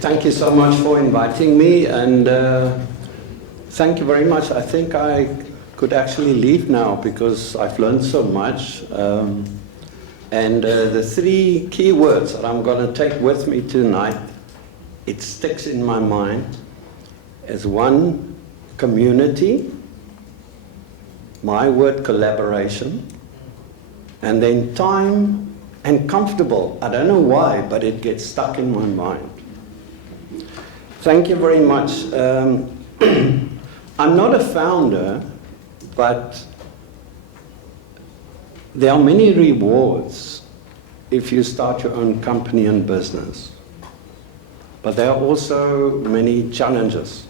Thank you so much for inviting me, and thank you very much. I think I could actually leave now because I've learned so much. And the three key words that I'm going to take with me tonight, it sticks in my mind as one, community, my word, collaboration, and then time and comfortable. I don't know why, but it gets stuck in my mind. Thank you very much. I'm not a founder, but there are many rewards if you start your own company and business. But there are also many challenges.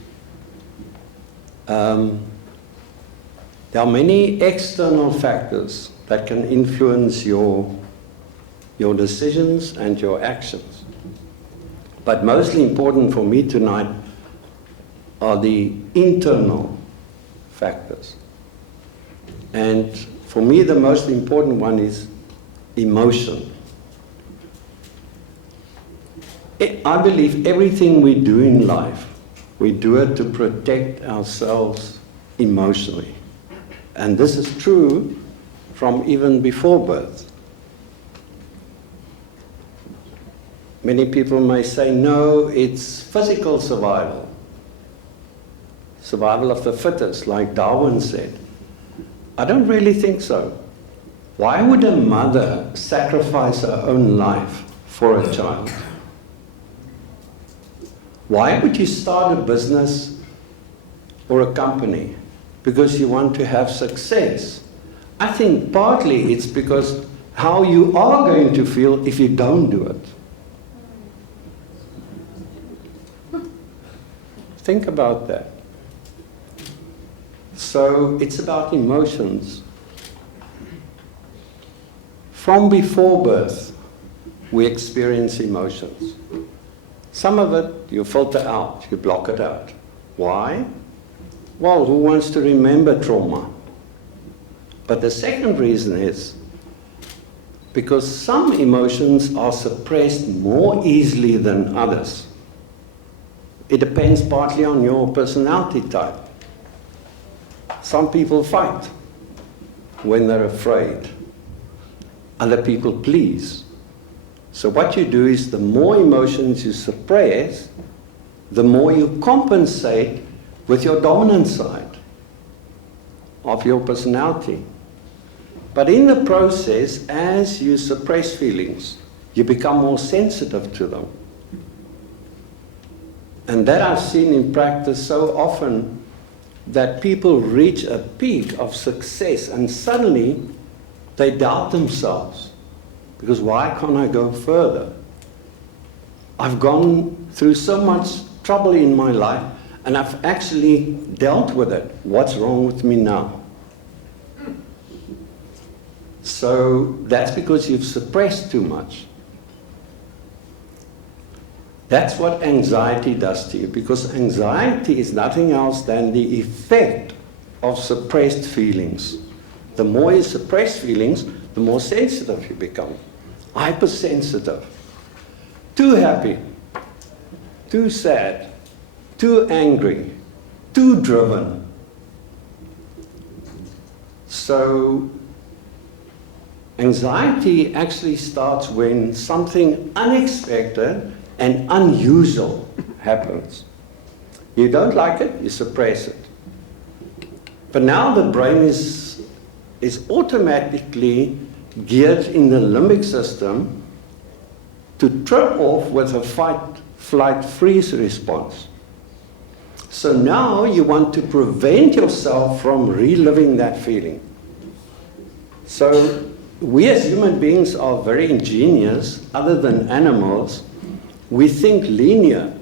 There are many external factors that can influence your decisions and your actions. But mostly important for me tonight are the internal factors. And for me, the most important one is emotion. I believe everything we do in life, we do it to protect ourselves emotionally. And this is true from even before birth. Many people may say, no, it's physical survival. Survival of the fittest, like Darwin said. I don't really think so. Why would a mother sacrifice her own life for a child? Why would you start a business or a company? Because you want to have success. I think partly it's because how you are going to feel if you don't do it. Think about that. So it's about emotions. From before birth, we experience emotions. Some of it you filter out, you block it out. Why? Well, who wants to remember trauma? But the second reason is because some emotions are suppressed more easily than others. It depends partly on your personality type. Some people fight when they're afraid. Other people please. So what you do is the more emotions you suppress, the more you compensate with your dominant side of your personality. But in the process, as you suppress feelings, you become more sensitive to them. And that I've seen in practice so often, that people reach a peak of success and suddenly they doubt themselves. Because why can't I go further? I've gone through so much trouble in my life and I've actually dealt with it. What's wrong with me now? So that's because you've suppressed too much. That's what anxiety does to you, because anxiety is nothing else than the effect of suppressed feelings. The more you suppress feelings, the more sensitive you become. Hypersensitive. Too happy. Too sad. Too angry. Too driven. So, anxiety actually starts when something unexpected and unusual happens. You don't like it, you suppress it. But now the brain is automatically geared in the limbic system to trip off with a fight, flight, freeze response. So now you want to prevent yourself from reliving that feeling. So we as human beings are very ingenious, other than animals. We think linear.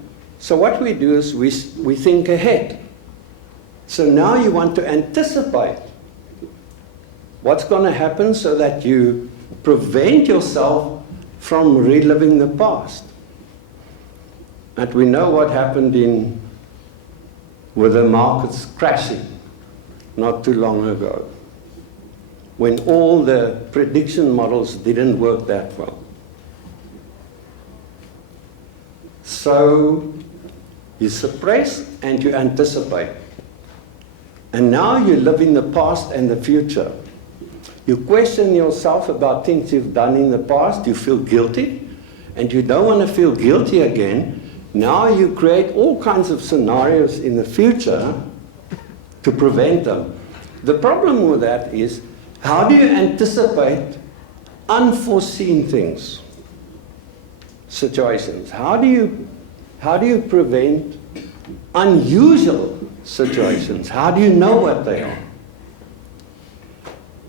So what we do is we think ahead. So now you want to anticipate what's going to happen so that you prevent yourself from reliving the past. And we know what happened with the markets crashing not too long ago, when all the prediction models didn't work that well. So you suppress and you anticipate. And now you live in the past and the future. You question yourself about things you've done in the past, you feel guilty, and you don't want to feel guilty again. Now you create all kinds of scenarios in the future to prevent them. The problem with that is, how do you anticipate unforeseen things, situations? How do you prevent unusual situations? How do you know what they are?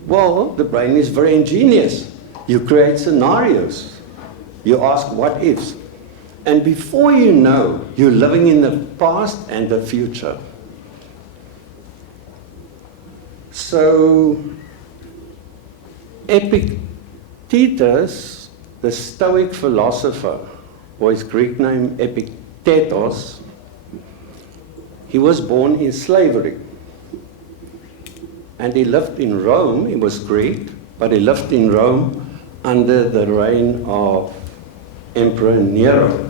Well, the brain is very ingenious. You create scenarios. You ask what ifs. And before you know, you're living in the past and the future. So, Epictetus, the Stoic philosopher, or his Greek name Epictetus, he was born in slavery. And he lived in Rome. He was Greek, but he lived in Rome under the reign of Emperor Nero.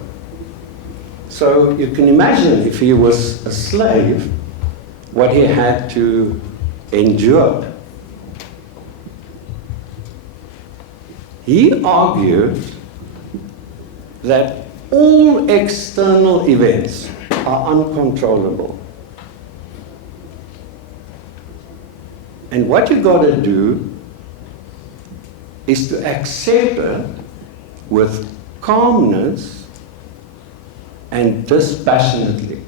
So you can imagine, if he was a slave, what he had to endure. He argued that all external events are uncontrollable. And what you got to do is to accept it with calmness and dispassionately.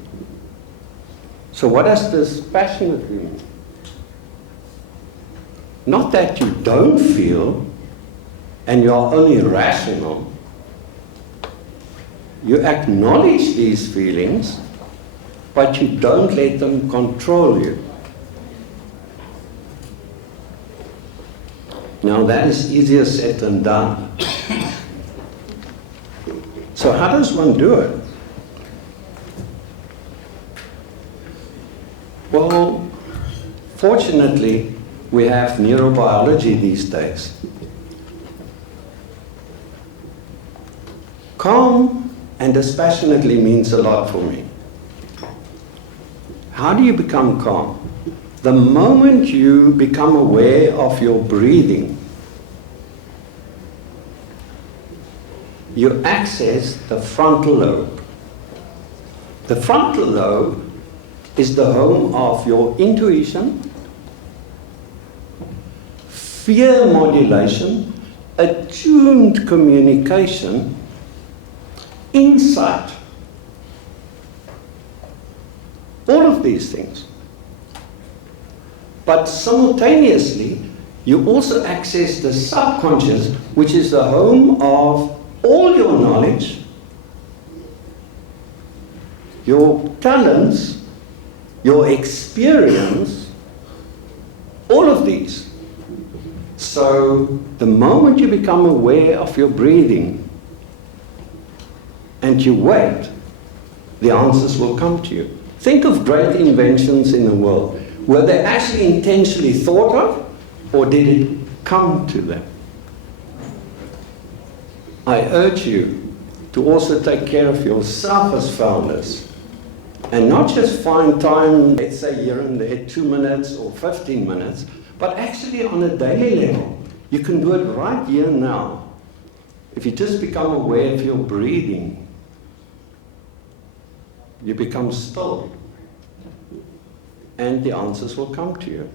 So what does dispassionately mean? Not that you don't feel and you are only rational. You acknowledge these feelings, but you don't let them control you. Now that is easier said than done. So how does one do it? Well, fortunately, we have neurobiology these days. Calm and dispassionately means a lot for me. How do you become calm? The moment you become aware of your breathing, you access the frontal lobe. The frontal lobe is the home of your intuition, fear modulation, attuned communication, insight. All of these things. But simultaneously, you also access the subconscious, which is the home of all your knowledge, your talents, your experience, all of these. So the moment you become aware of your breathing and you wait, the answers will come to you. Think of great inventions in the world. Were they actually intentionally thought of, or did it come to them? I urge you to also take care of yourself as founders, and not just find time, let's say here and there, 2 minutes or 15 minutes, but actually on a daily level. You can do it right here and now. If you just become aware of your breathing, you become still, and the answers will come to you.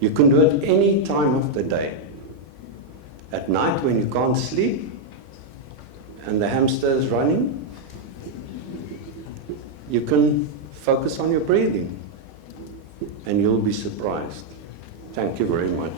You can do it any time of the day. At night when you can't sleep and the hamster is running, you can focus on your breathing and you'll be surprised. Thank you very much.